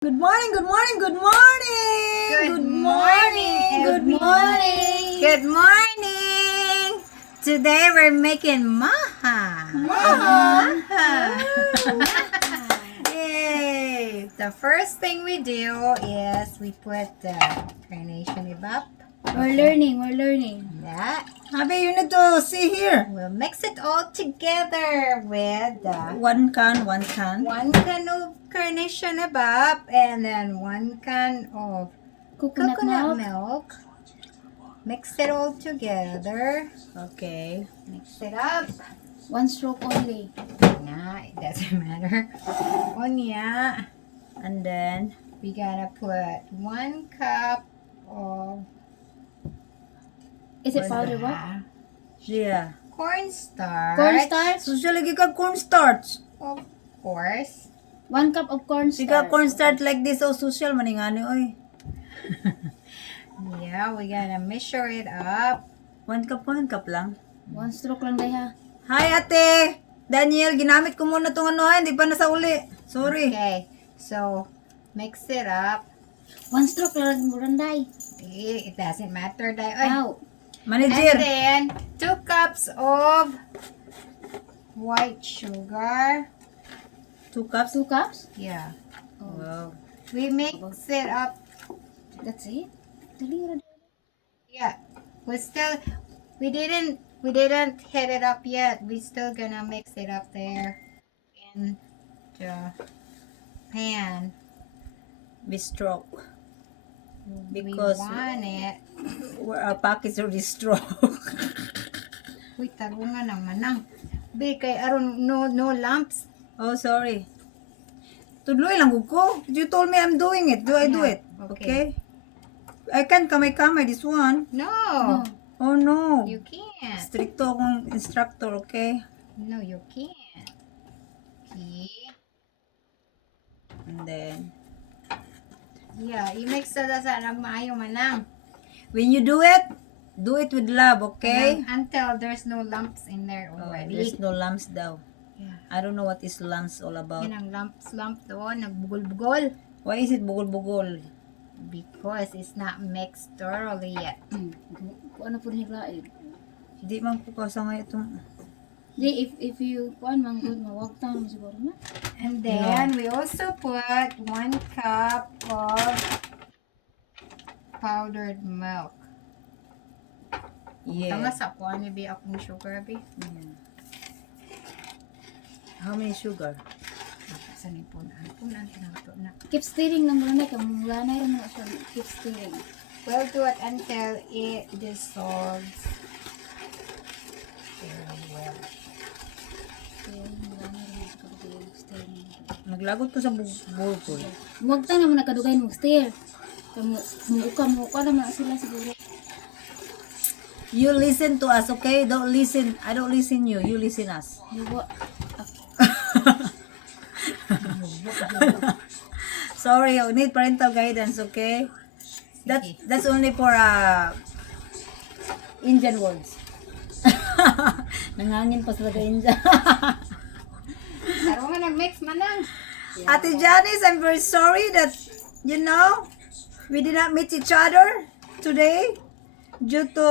Good morning, good morning, good morning. Good morning. Good morning. Good morning. Today we're making maha. Yay! The first thing we do is we put the carnation ibap. We're learning. That. Habi, you need to see here. We'll mix it all together with the One can. 1 can of carnation ibap and then 1 can of Coconut coconut milk. milk. Mix it all together. Okay. Mix it up. 1 stroke only. Nah, it doesn't matter. Onya. And then, We gotta put 1 cup of Is it powder what? yeah. cornstarch. Cornstarch. So, lagi ka cornstarch. Of course. 1 cup of Siga cornstarch. cornstarch like this, oh, social maningani, oy. Yeah, we gotta measure it up. 1 cup lang. 1 stroke lang day ha. Hi, ate. Daniel, ginamit ko muna tong ano, hindi pa nasa uli. Sorry. Okay, so mix it up. 1 stroke lang day. It doesn't matter. Oy. Ow. Manager. And then 2 cups of white sugar. 2 cups. 2 cups? Yeah. Wow. We mix it up. That's it? Dali ra. Yeah. We didn't hit it up yet. We still gonna mix it up there in the pan. We stroke. We Because want it. our pockets are destroyed. Uy, tarungan naman nang. Be, kay aron no lumps. Oh, sorry. Tudloy lang ko. You told me I'm doing it. Do I do Yeah, it? okay. Okay. I can't kamay-kamay this one. No, No. Oh no. you can't. Stricto akong instructor, okay? No, you can't. Okay. And then, Yeah, i-mix na sa maayo manang. when you do it with love, okay? Until there's no lumps in there Oh, already. there's no lumps daw. Yeah. I don't know what is lumps all about. Yan ang lump doon, nagbugol-bugol. Why is it bugol-bugol? Because it's not mixed thoroughly yet. Kuan na po ni lain. Hindi man ko kasangay itong... Di if you kuan man good mawag ta mo siguro na. And then we also put 1 cup of powdered milk. Tama Yeah. sa kuan ni akong sugar bi. Yeah. How many sugar? Sa ni punan tinato na. Keep stirring lang muna kay mula na rin na siya. Keep stirring. We'll do it until it dissolves very well. Mula na rin sa stirring. Naglagot ko sa bugol. Huwag ta naman nakadugay mo stir. Muka naman sila siguro. You listen to us, okay? Don't listen. I don't listen you. You listen us. Yuwa. Sorry, you need parental guidance, okay? That's only for Indian words. Nangangin pa talaga Indian. Pero nga nag-mix manang. Ate Janice, I'm very sorry that, we did not meet each other today due to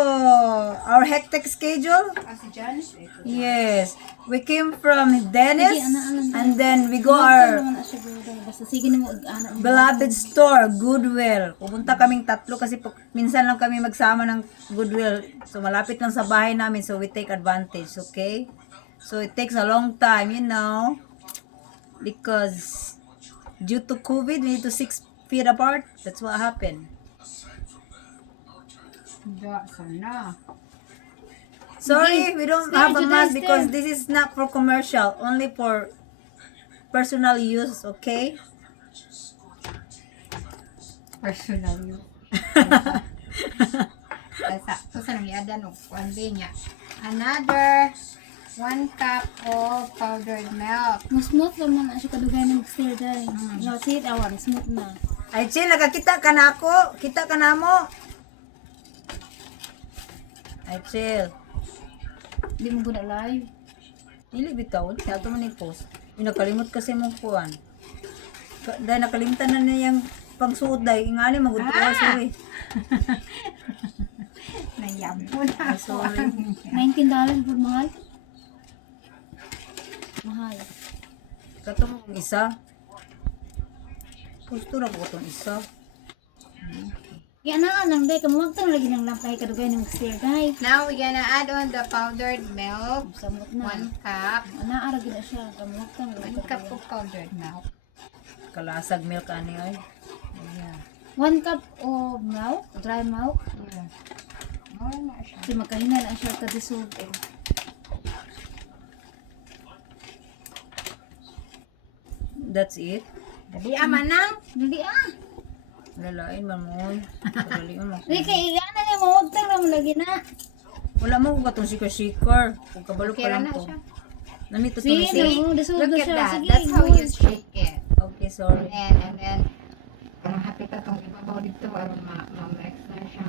our hectic schedule. As Janice. Yes, we came from Dennis Sige, ana. and then we go Huwag ta our naman na siguro. Basta sige na mo ana. beloved store, Goodwill. Pupunta kaming tatlo kasi minsan lang kami magsama ng Goodwill. So malapit lang sa bahay namin, so we take advantage, okay? So it takes a long time, because due to COVID, we need to 6 feet apart. That's what happened. Da sana. Sorry, we don't have a Stay, mask stay. because this is not for commercial, only for personal use, okay? Personal use. Sa nang iadan og kuan niya. Another 1 cup of powdered milk. Mas smooth naman na siya kadugay ng stir dahil. No, see it awan, smooth na. Ay, chill, nakakita ka na ako. Kita ka na mo. Ay, chill. Hindi mo guna live. Dili bitaw, kaya ito man i-post. Yung nakalimot kasi mong kuhan. Dahil nakalimtan na niya yung pangsuot dahil. Ingani, magudto. Sorry. Nayabo na Ay, ako. sorry. $19 po mahal. Mahal. Katong isa. Gusto na ko itong isa. Kaya na lang day, kamuwag to lagi ng lampay kadugay ng steer guys. Now we're gonna add on the powdered milk. Samot na. 1 cup. Naara gina siya, kamuwag to. 1 cup of powdered milk. Kalasag milk ani ay. Yeah. 1 cup of milk, dry milk. Yeah. Oh, na siya. Kasi magkahinal ang siya ka-dissolve. That's it. Dali aman nang. Dili ah. Lalain man mo. Kadali mo. Dili kay ana ni mawag to lang lagi na. Wala mo kung katong sikar-sikar. Kung kabalo Okay pa lang na to. siya. Namito to See, message. dissolve Look na at siya. that. Sige, That's how you go. shake it. Okay, sorry. And then, kung hapit na itong ibabaw dito, aron ma-mix na siya.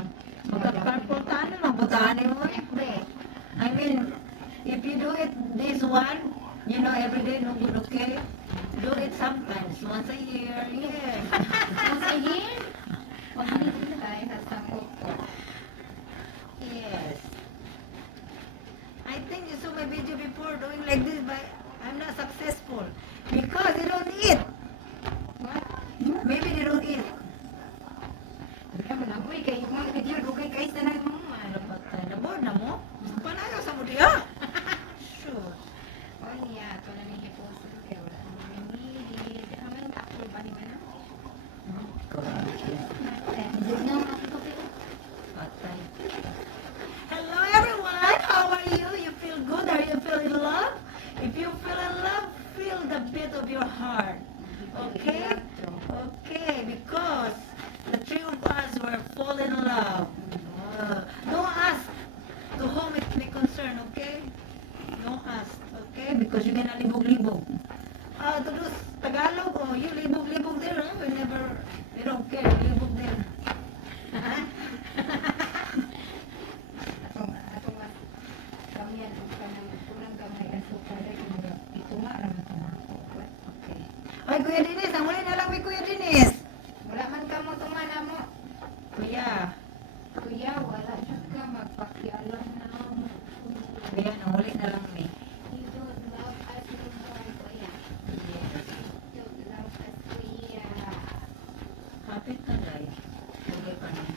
Magkakarpultaan na mabutaan mo. Siyempre. I mean, if you do it this one, you know, every day, no good, okay? Do it sometimes, once a year, yeah. Once a year? Tayo has some cocoa. Yes. I think you saw my video before doing like this, but I'm not successful. Because they don't eat. What? Maybe they don't eat. Kaya mo lang, uy, kayo mga video, dugay kayo sa nang mga. Patay na board na mo. Panayo sa mo diya. Sure. Oh, yeah. Ito na niya po sa kaya wala naman need. Ang takol ba ni ba na? Patay. Hello everyone, how are you? You feel good? Are you feeling love? If you feel in love, feel the beat of your heart. Okay? Okay, because the three of us were fall in love. Don't ask to whom it may concern, okay? Don't ask, okay? Because you're gonna libog-libog. To do Tagalog, oh, you libog-libog there, huh? Whenever, they don't care, libog there. Atong kamiyan ang kanang unang gamay ang sukar ito nga raman ito nga. Okay. Ay, Kuya Dennis, ang huli na lang may Kuya Dennis. Wala man ka mo tumana mo. Kuya, Kuya, wala siya ka magpakialam na mo. kuya, ang huli na lang may. You don't love us anymore, Kuya. You don't love us, Kuya. Kapit na dahil. Huli pa niya.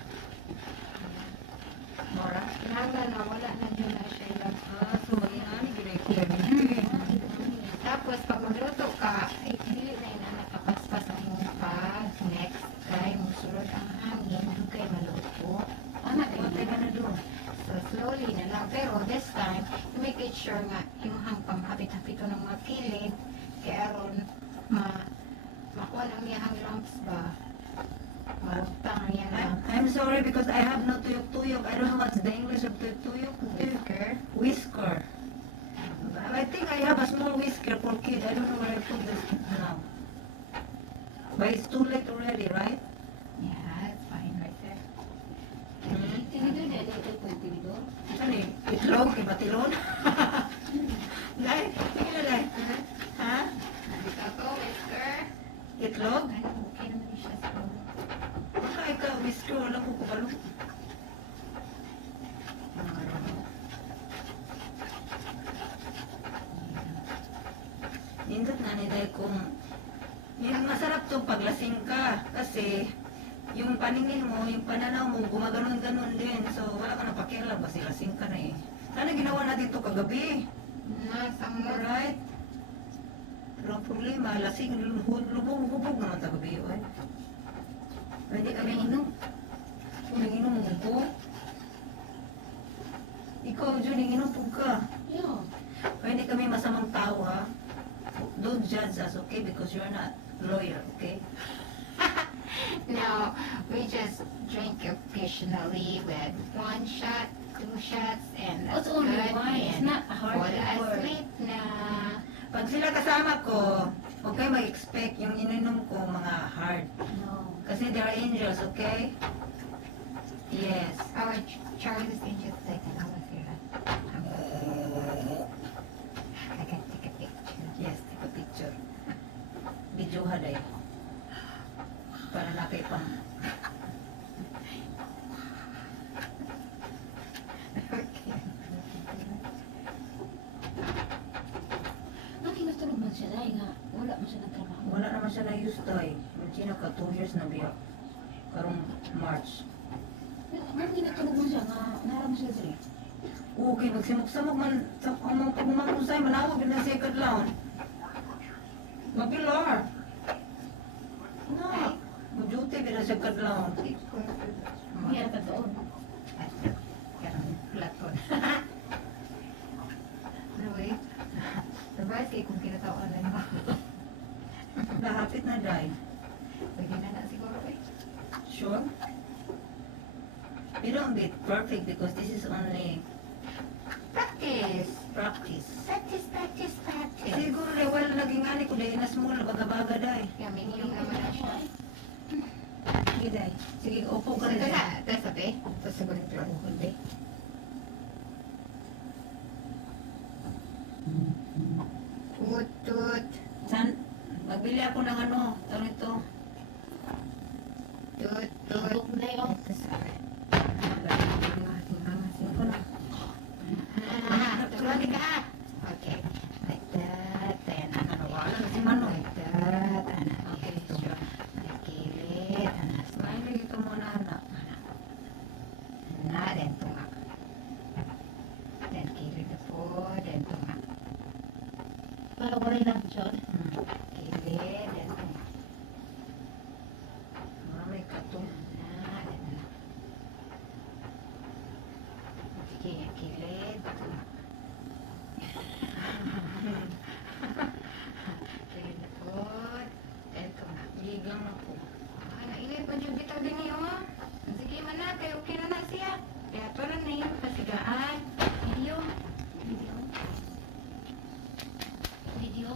Mora? Naga na, wala na dyan na siya lang. So, mag-inani, ginay Kuya Dennis. Tapos, pag magluto ka, ay dili na yun ang nakapaspas ang mukha. Next time, musulod ang hangin, dugay maluto. Ano What they gonna do? So, slowly na lang. Pero this time, you make it sure nga yung hangpang hapit-hapit ng mga kilid, kaya aron makuha ng iyang lumps ba? Maruptang ang iyang lumps. I'm sorry because I have no tuyok-tuyok. I don't know what's the English of tuyok-tuyok. Whisker. Whisker. I think I have a small whisker for kids. I don't know where I put this now. But it's too late already, right? Yeah, it's fine right there. Tinidor na dito po tinidor. Ano eh? Itlog? Ibatilon? Lai? Tingnan na lai. Ha? Ako, whisker. Itlog? Ano, okay naman din siya sa ulo. Baka ikaw, whisker. Wala ko kabalo. Nindot na ni dahil kung yung masarap to paglasing ka kasi yung paningin mo, yung pananaw mo, gumaganon-ganon din. So, wala ka na pakialam kasi lasing ka na eh. Sana ginawa natin to kagabi. Nasang Alright? Pero ang problema, lasing, lubog-lubog naman tagabi. Ay. Pwede kami inom. Kung inom mo po. Ikaw, Julie, inom po ka. Yo. Pwede kami masamang tao, ha? Don't judge us, okay? Because you're not lawyer, okay? No, we just drink occasionally with 1 shot, 2 shots, and that's It's only good. wine. It's And not a hard fall liquor. asleep na. Pag sila kasama ko, huwag kayo mag-expect yung ininom ko mga hard. No. Kasi they're angels, okay? Yes. Our Charlie's Angels like an hour here. I can take a picture. Yes, take a picture. Video haday. malaki pang. Natulog man siya dahil nga wala man siya nagtrabaho. Wala naman siya na use to eh. Sino ka 2 years na biya. Karong March. Ano ginatulog man siya nga naram siya diri? Okay, magsimok-samok man sa among pagmakusay, manawag yun na second round. Mapilar. No. Mag-duty bin na second round. Kaya ka doon. Karang platon. No, wait. Sabay kay kung kinatawa na mo. Lahapit na dai. Pwede na na siguro eh. Sure? You don't be perfect because this is only Practice. practice. Practice. Siguro rin, well, naging ani ko dahil nas mo, baga-baga dai. Kami yung naman na siya. Sige dai. Sige, upo ka Ito rin. na, ito sabi. Ito sa gulit lang. Hindi. Tut. San? Magbili ako ng ano, tawag ito. Tut. Tugok na yun. Ito sabi. Tuloy ka. Okay. Like that. Ayan na. Wala na si Mano. Like that. Anak. Okay, sure. Nakilit. Anak. Smile lagi ka muna, anak. Na, then tunga. Then kilit na po. Then tunga. Para wala lang siya. Kilit. Then tunga. Marami ka to. Na, then na. Sige, kilit. Tunga. Kilit na po. Then tunga. Ligang na po. Ano, ilan pa dyan bitaw din niyo? Sige man na, kaya okay na na siya. Kaya ito na yung pasigaan. Video. Video.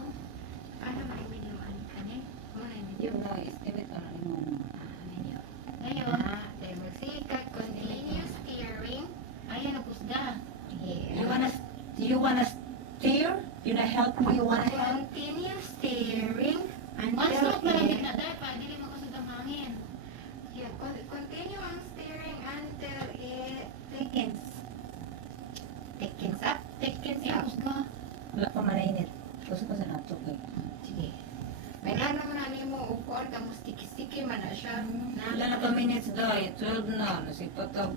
Ano may video? Ano ka niya? Ano yung video? Yung noise, estimate ano yung Video. Ngayon, Then magsikat, continuous steering. ayan ang pusga. Yeah. You wanna steer? You wanna help me? You wanna help? Continuous steering One until stroke na lang it... na dahil para dili makusog ang hangin. Yeah, continue on steering until it thickens. Thickens up. Thickens Ayan up. pusga. Wala pa manainit. Gusto ko sa natok eh. Sige. May lang naman na mo upuan ka mo sticky-sticky man na siya. Wala na pa minutes daw. 12 na. Nasipatag.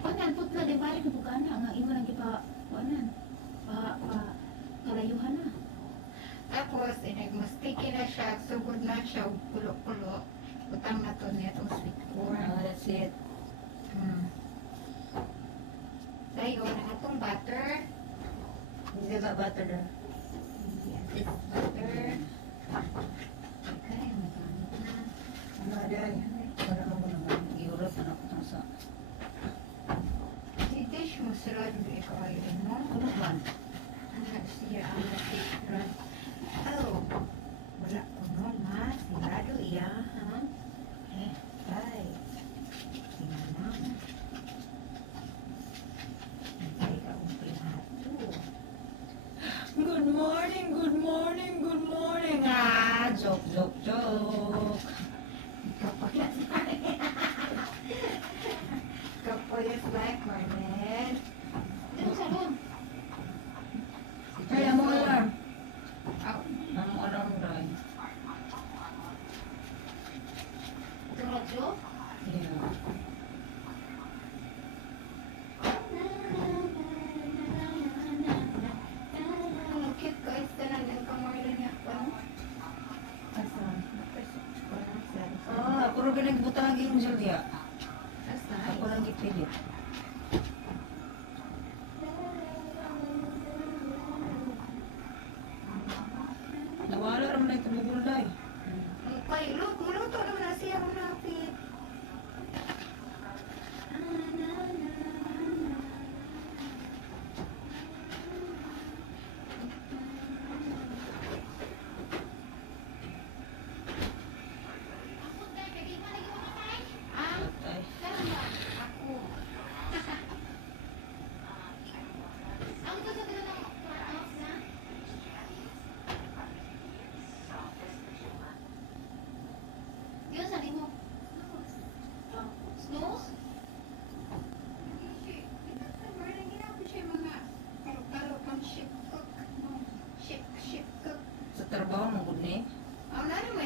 Kunan putla di balik ko bukan na nga imo lang gipa kunan. Pa kalayuhan na. Tapos, mo sticky na siya, sugod na siya, ug pulo-pulo. Utang na to niya itong sweet corn. That's it. Tayo na itong butter. Hindi ba butter na? Yes, it's butter. Okay, magamit na. Ano dahil? Wala mo naman. Europe na ako sa... Si dish mo sunod, ikaw ayun mo. Ano ba? Ano siya ang secret? Oh, wala ko no, ma. Sigado iya, ha? Eh, ay. Tingnan. Hintay ka kung pinato. Good morning, good morning, good morning. Ah, joke, joke, joke. Kapoyas Kapoyas like Marnet. Dito sa room. Ay, amo alarm. Oh, Amo alarm dahil. Ito radyo. Yeah. ang cute guys. Tanan yung kamarla niya pa. Asan? Asan? Ah, ako rin pinagbutagi yung Julia. That's Ako nice. lang ipilit. Nawala rin na ito bubulday. Okay, look, muluto naman na siya kung napit. Ah, Patay. ako.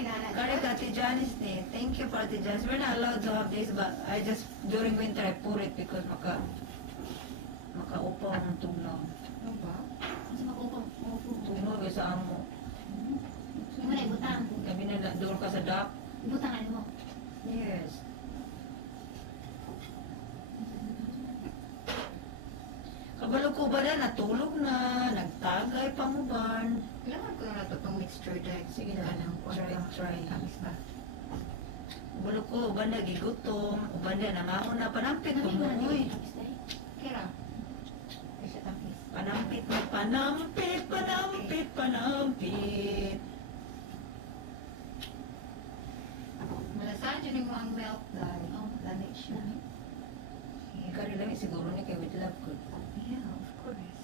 Nana. Correct, Ate Janice ni. Thank you for Ate Janice. We're not allowed to have this, but I just, during winter, I put it because makaupaw ang tugnaw. Ano ba? Kasi mag-upang. Tugnaw kayo sa amo. Yung mga ibutang. Kami na doon ka sa dock. Ibutangan mo. Yes. Kabalo ko ba na, natulog na, nagtagay pa mo ba? Kailangan ko na ito itong mixture dahil. Sige na, try. Tamis ba? Kabalo ko, uban na gigutom, uban na namahon na panampit ko Nami mo, ko na uy. Kira. Kasi tamis. Panampit na, panampit, panampit, panampit. Malasan dyan mo ang milk dahil. Oh, Lamig siya. Kari lang siguro ni kay with love ko. Yeah, of course.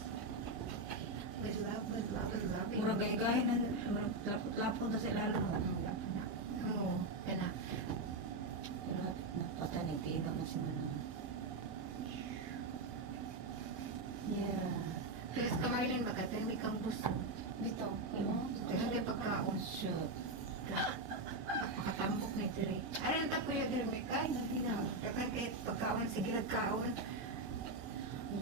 With love, with love, with love. Mura gay-gay na, lapot-lapot na sa ilalim mo. Oo, kana. Pero napatanig, tiiba mo si Manang. Yeah. Pero ka Marlene, magkatimi kang buso. Dito. Kayo. Pero hindi pagkaon. Shoot. Makatambok na ito rin. Aran ta po yung dirmi kay, nagpinaw. Dakan kahit pagkaon, sige nagkaon.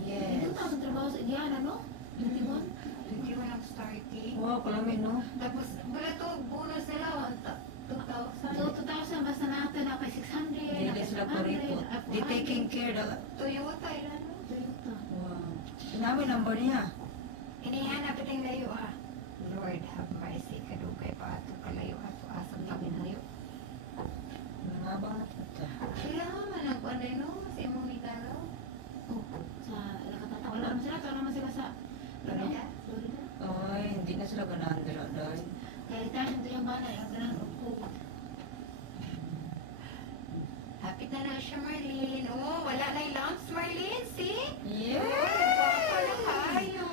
Yes. Ito pa sa trabaho sa Indiana, no? 21. Hindi mo nang starting. Wow, kalamin, no? Tapos, wala to, bonus nila, 2,000. So, 2,000 basta natin na kay 600. Hindi sila kuripot. Di taking care na. Toyota, ilan no? Toyota. Wow. Sinabi number niya. Inihanap itong layo ah. Lord, have mercy, kadugay pa ato kalayo ato asang pabinayo. Nangabang na punta. Kailangan man ang panay no, sa imong ni Carol. Oh, sa Lakatata. Wala naman sila. Kaya naman sila sa Florida? Florida. Ay, hindi na sila ganandra dahil. Kaya retire nito yung bana. Yung ganang ko. Hapit na na siya, Marlene. Oh, wala na yung lumps, Marlene, see? Yeah! Papa na kayo.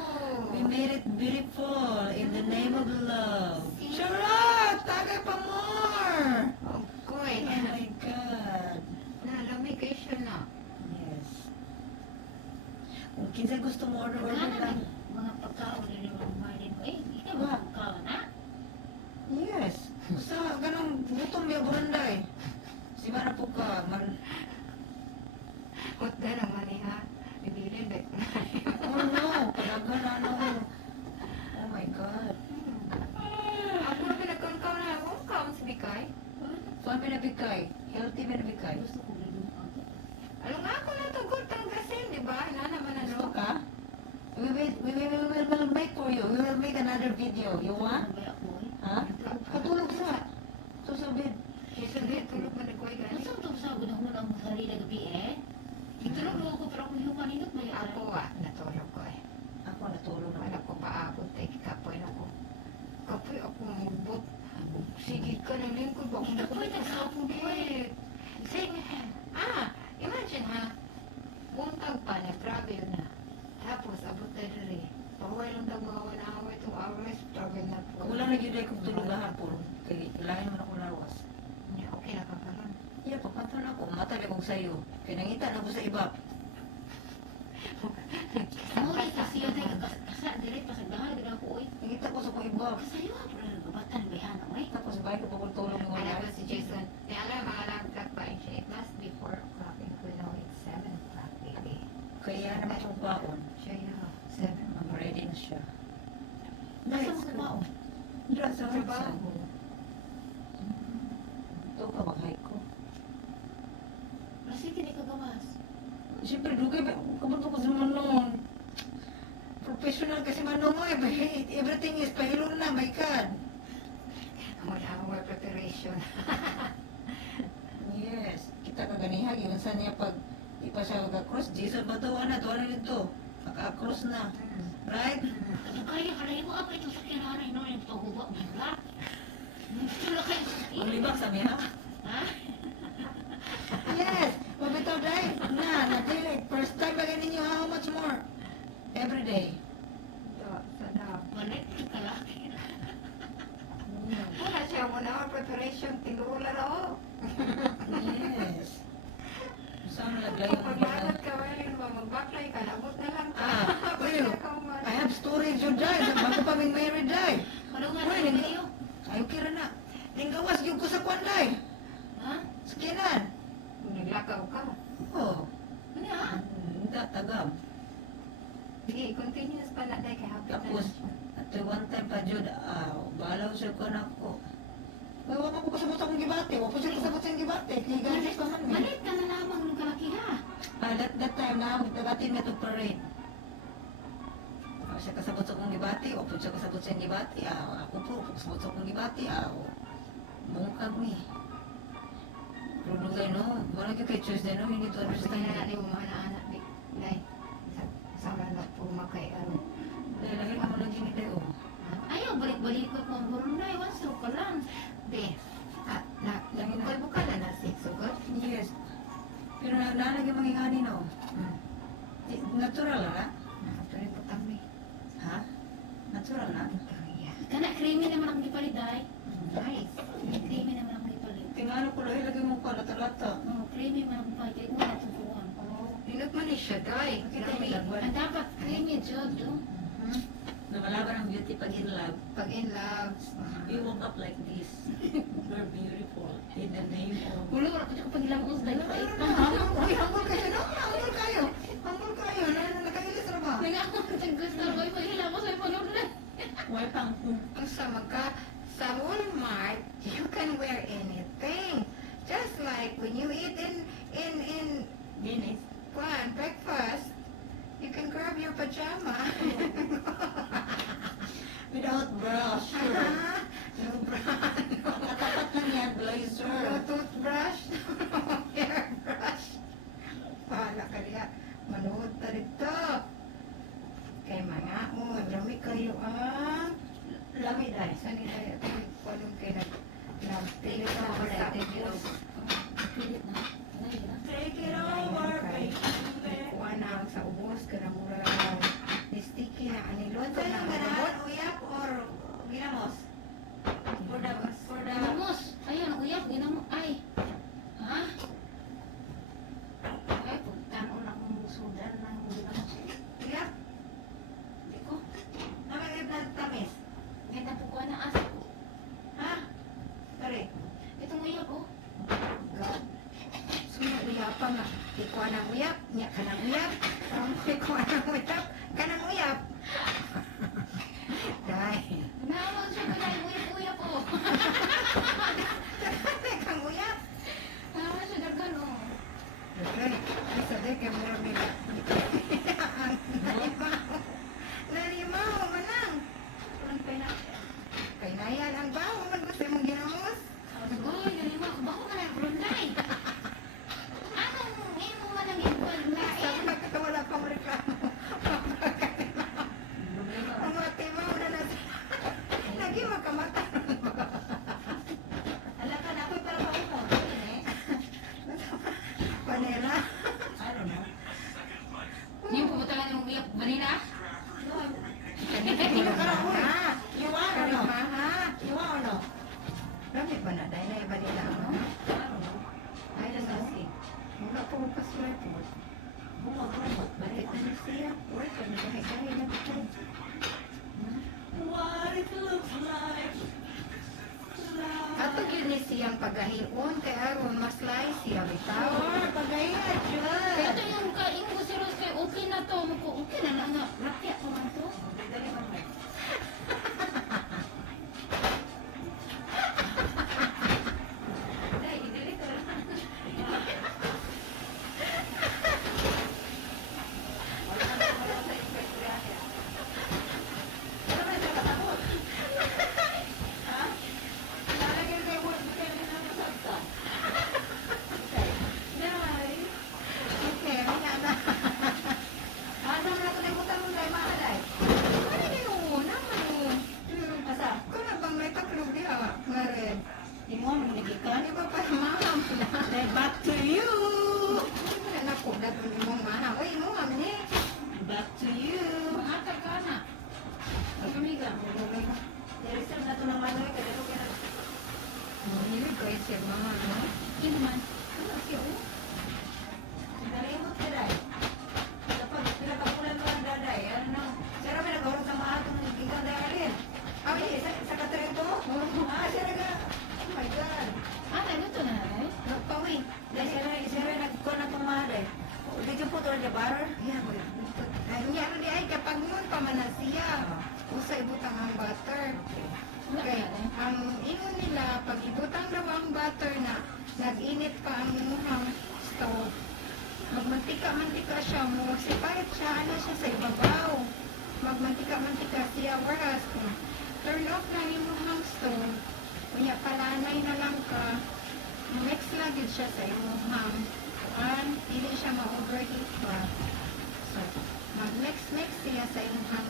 We made it beautiful in the name of love. Charot! Tagay pa more! Oh, good. Oh my God. Nalamig kayo siya na. Yes. Kung kinsa gusto mo order Wala lang. na mga pagkaon na yung mga Marlin ko. Eh, ikaw ba pagkaon, ha? Yes. Sa ganang gutom yung buranday. Si Mara po ka, man. Huwag na naman eh, ha? Bibilin, bet na. Oh no, palagan na ano. Oh my God. Ako na pinagkangkaw na ako. Kaon si Bikay. Fun pinabigay. Healthy pinabigay. Gusto ko rin yung ako. Alam nga ako na tugot ang gasin, di ba? Ina naman Gusto ano. ka? We will make for you. We will make another video. You want? Ano ba ako, eh? Ha? Katulog sa. Susubid. Sabi, tulog man ako ay gani. Nasa ito sa gunang ang hari na gabi, eh? Itulog mo ako, pero kung human inot, may Ako natulog ko eh. Ako natulog na. Wala ko paabot eh, kapoy na ko. Kapoy ako mabot. Sige ka ng lingkod, baka Kapoy na sa ako, eh. Sige, imagine ha, buntag pa, nag-travel na. Tapos, abot na rin. Paway lang daw mga 1 hour, 2 hours, travel na po. Wala na yun kong tulog hapon. Kaya lain mo na akong lawas. Yeah, okay na ka karon. Yeah, papatan ako. Matali akong sayo. Pinangita na ako sa iba. Muli kasi yun ay kasa, dire pa sa dahal, gano'n ako, eh. Nakita ko sa kong iba. Kasayo, pero nagabatan, may hana, eh. Tapos bahay ko pa kong tulog ng Alam wala. ko si Jason, may alam mga alarm clock ba siya? It must be 4 o'clock and we know it's 7 o'clock, baby. Kaya naman itong baon. Siya yun, 7 Ang ready na siya. Nasa mga tao. Dra sa Trabaho. trabaho. Ito ka maghay ko. Kasi hindi kagawas. Siyempre, dugay ba? Kabuto ko sa Manong. Professional kasi Manong mo eh. Everything is pahilon na, my God. Wala more preparation. Yes. Kita ka ganiha. Yun sa niya pag di pa siya mag-cross. Jesus ba ito? Ano? Ito na dito. Maka-cross na. Right? Ano kaya, kalay mo, apa ito sa kinaray, no? Yung paghuwa, bigla. Tula kayo sa Ang sakit. libang sa miha. Ha? Yes. Mabitaw dahil. Na-dili. First time ba ninyo, how much more? Every day. Sa dap. Manit, kalaki. Wala siya mo na preparation, tingula raw. Yes. Saan naglayo Pag mo maanod ka, Marlene, mag-backlay ka, nabot na lang ka. Well, I have storage you die. Bago pa may married die. Ano nga, Wala, ano kayo? Ayaw kira na. Ninggawas yung ko sa kwanday. Ha? Sakinan. Naglakaw ka. Oh. Ano ha? Hindi, tagam. Sige, continuous pa na dahil kay hapit na Tapos, siya. at one time pa jud, balaw siya ko na ko. May wala ko kasabot akong gibate. Wala ko siya kasabot siyang gibate. Kaya ganis pa man eh. Malit ka na lamang ng kalaki ha. That time na, nagatin nga to parade. Wala siya kasabot sa akong gibate. Wala po siya kasabot siyang gibate. Ako po, kasabot sa akong gibate. Mungkag ni. Pero dugay no, wala ka kay choice din no, hindi to Basta understand. na natin mga anak-anak. Dahil, sa lalat po makay ano. Dahil lagi ka mo lagi ni Deo. Ayaw, balik-balik ko kung burunday. One stroke ka lang. Be, bukal na na sugod. Yes. Pero nalagi mangingani no. Natural na? Tuloy po kami. Ha? Natural na? Kana creamy naman ang gipaliday. Nice. Creamy naman ang gipalit. Tingnan ko lang, lagi mo pa lata-lata. Oh, creamy man ang gipalit. Kaya wala tutuan. Dinag man ni siya, guy. Ang dapat creamy jud do. Lumalaban ang beauty pag in love. Pag in love. You woke up like this. You're beautiful. In the name of... Ulo, wala ko siya kapag ilang usday pa ito. Humble kayo, no? Humble kayo. Humble kayo. Nakailis na ba? Nangako ko siya gusto ko ipa ilang mo sa ipalulay. Why pang... Sa Walmart, you can wear anything. Just like when you eat in Guinness. breakfast, you can grab your pajama. Without brush. No brand. Katapat lang yan, blazer. No toothbrush. No hairbrush. Pahala ka liya. Manood ta dito. Kay mga mo, dami kayo Lami dahil. Saan nila ito? Kung kayo nagpili ka ako sa ubos. Pilit na. Dali na. Take it over, baby. Kuha na sa ubos. Kanamura ni sticky na anilot. Saan yung ganahan? Uyap or ginamos? For the... Ginamos. Ayun, uyap, ginamo. Ay. Ha? Ay, pagtanon akong sudan ng ginamos. Uyap? Hindi ko. Naman yung tamis. Ganda po ko na asa ko. Ha? Sorry. Itong uyap ko. God. Sino uyapan nga? Ikuha ng uyap. Nya ka ng uyap. Ikuha ng uyap. Ka ng uyap. Dahil. Naman siya ka na uyap ko. Kang uyap. Naman siya dagan o. Okay. Ay, sabi kay mura nila. Nalimaw. Nalimaw, manang. Walang pena. Kay nayan ang bawo. Man gusto mong ginamos? Uy, ganima. Bako ka na brunday. Anong imo man ang ipon na Sabi na ka wala kang reklamo. Ang mga timaw na natin. Lagi makamata. Alam ka na ako'y para maumot. Eh? Panela. I don't know. Yung pupuntahan yung uyap banina? No, Hindi ka na ah, you want or no? Maha. You want or no? Rami ba na? Dahil na iba nila, no? I don't know. Ay, nasi. Mula po ko pa sa airport. Bumag-bumag. Balik na siya. Work ka na gahay-gahay na ito. What it looks like. Ato yun ni siyang pagahilon. Kaya aron mas lai siya bitaw. Sure, pagayat, sure. Ito yung kain ko si Rose kay okay na to. Okay na na nga. Rakya ko man to. Dali mo, Mike. Dahil, dili ko lang. Ano ba yung katakot? Ha? Lalagyan kayo mo, kaya nanamasagta. Okay. Nay. Okay, may nga na. Ano na ito na ibutan mo tayo, mahalay? Ano na yung una mo? Asa? Kung na bang may taklog diha, Maren? Di mo, manigikan. Ano ba pa maham na? Then back to you. Wala na po, dapat mo maham. Uy, mo ni. Back to you. Mangatag ka na. Amiga. I-reserve na ito ng manoy, kaya ito kaya na. Hindi ko isip mga ano. Yun naman. Ano siya o? Nalimot ka, Day. Kapag pinakapulan ko ang daday, ano na, sira may nagawag sa mga itong ikaw dahil. Ay, Sa katrin ko? Ah, siya naga. nag-init pa ang imuhang stove. Magmantika-mantika siya mo. Sipayat siya, ano siya sa ibabaw. Magmantika-mantika siya. Whereas, kung turn off na imuhang stove, kunya palanay na lang ka, mix lagi siya sa imuhang. Hindi siya ma-overheat pa. So, mag-mix-mix siya sa imuhang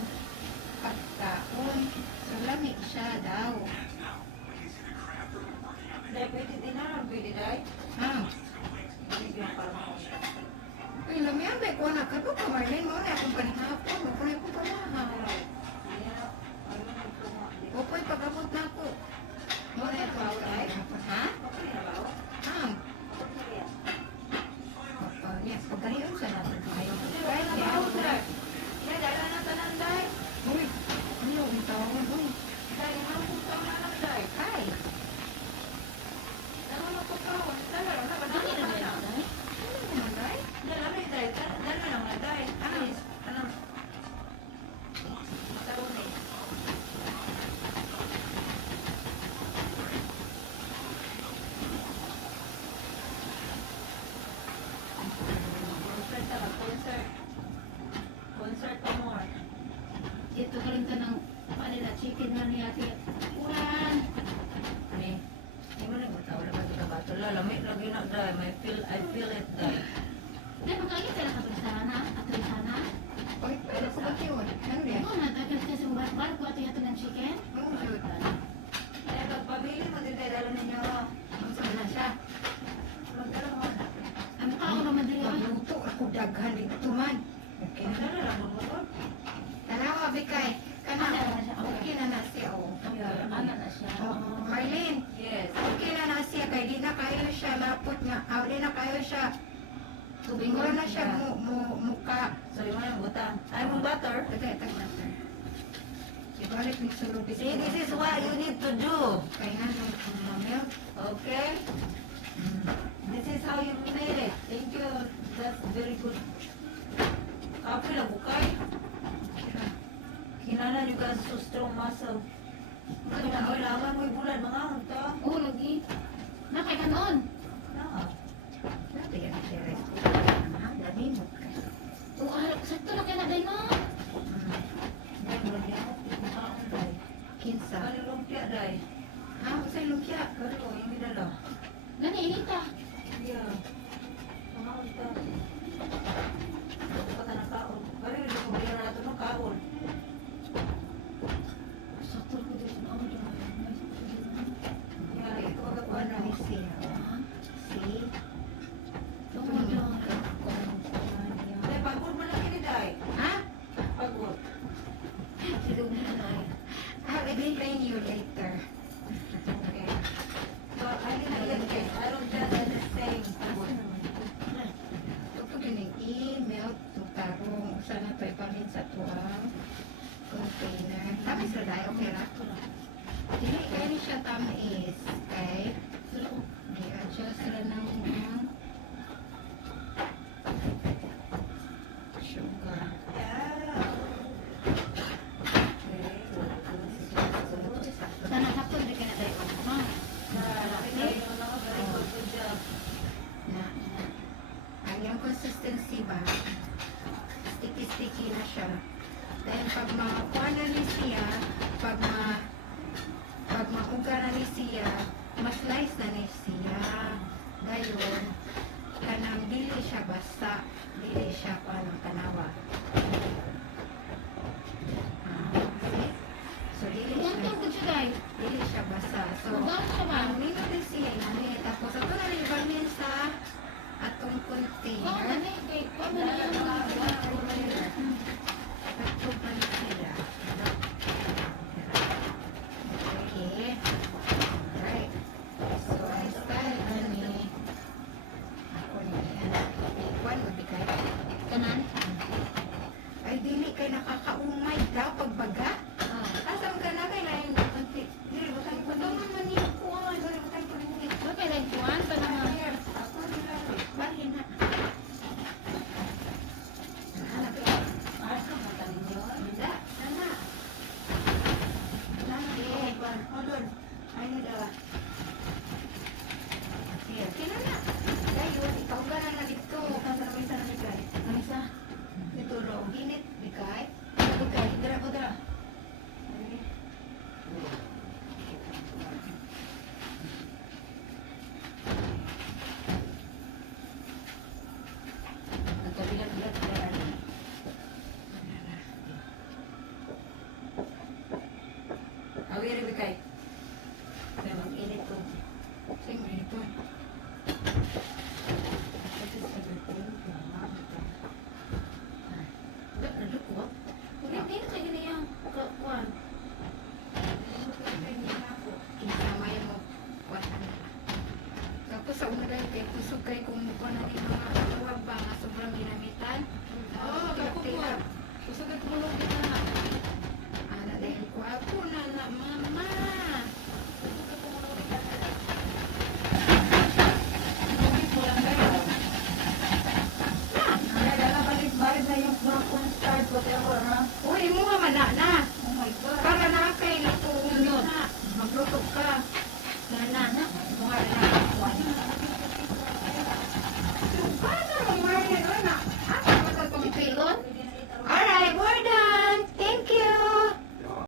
pagkaon. So, lamig siya daw. Dahil pwede din na, pwede dahil. Ha? Bigyan para mo. Ay, lamig ba ko na kato ka, Marlene, mo na akong panihapon. Mapunay ko palahaw. Upoy, pag-abot na ako. Mo na ito ako ay. Ha? Ha? Yes, pagkahiyon sa natin. Ayaw. Dahil na ba, sir? Dahil na tanan dahil. Uy, ano yung tawag? Uy, Dahil na po sa mga lang dahil. ay. Ano na po ka? Dahil na ba? Dali Dahil na na ba ba? yun? Ano naman, ay? Dahil na dahil. Dahil na lang dahil. Ano? Ano? Matawag na eh. Concert ka ba? Concert. Concert pa more. Ito ka rin ka ng panila chicken na ni Ate Uran. Ani, hindi mo na butaw na ba ito ka ba? Tula, lamig lagi na dahil. I feel it dahil. Dahil magkagit ka na katulisana, katulisana. Uy, pero ko ba yun? Ano yan? Ano, natagal ka sa bar ko at ito ng chicken? Oo, shoot. Eh, pagpabili mo din tayo dalo ninyo. Ang sama na siya. Magdala mo. Ang mukha ko naman dali ay. Magluto ako daghan dito man. Okay na. Magdala lang mo. Tanawa, Bikay. Kana, Ano na siya? okay na na siya. Oh. Ano na siya? Oh, Marlene, Yes. okay na na siya. Kaya di na kayo siya lapot nga. Di na kayo siya. Tubig Siguro na siya muka. So, yung mga butang. Ay, mong butter. Tag na. Ibalik ni sulod. See, this is what you need to do. Kaya nga nung mamel. Okay? This is how you made it. Thank you. That's very good. Kape lang bukay. Kinana you guys so strong muscle. Kailangan mo ibulan mga hunta. Oo, lagi. Nakay ka noon. Na. Nato yan siya rest. Dami mo ka. Oo, sakto na kaya na din no. Kinsa. Kani lumpia day. Ha? Usay lumpia. Kani ko yung midala. Gani, inita. Yeah. Mga hunta. Pata na kaon. Kani hindi ko bigyan na nato ng kaon. Sakto ko din sa ako. Yeah, ito ang Ano ano. ni siya? See? Day, pagod mo lang ini day. Ha? Pagod. I'll explain you later. Okay. So, I didn't get this. I don't just understand. Pagod. kusog kay kung kuha na yung mga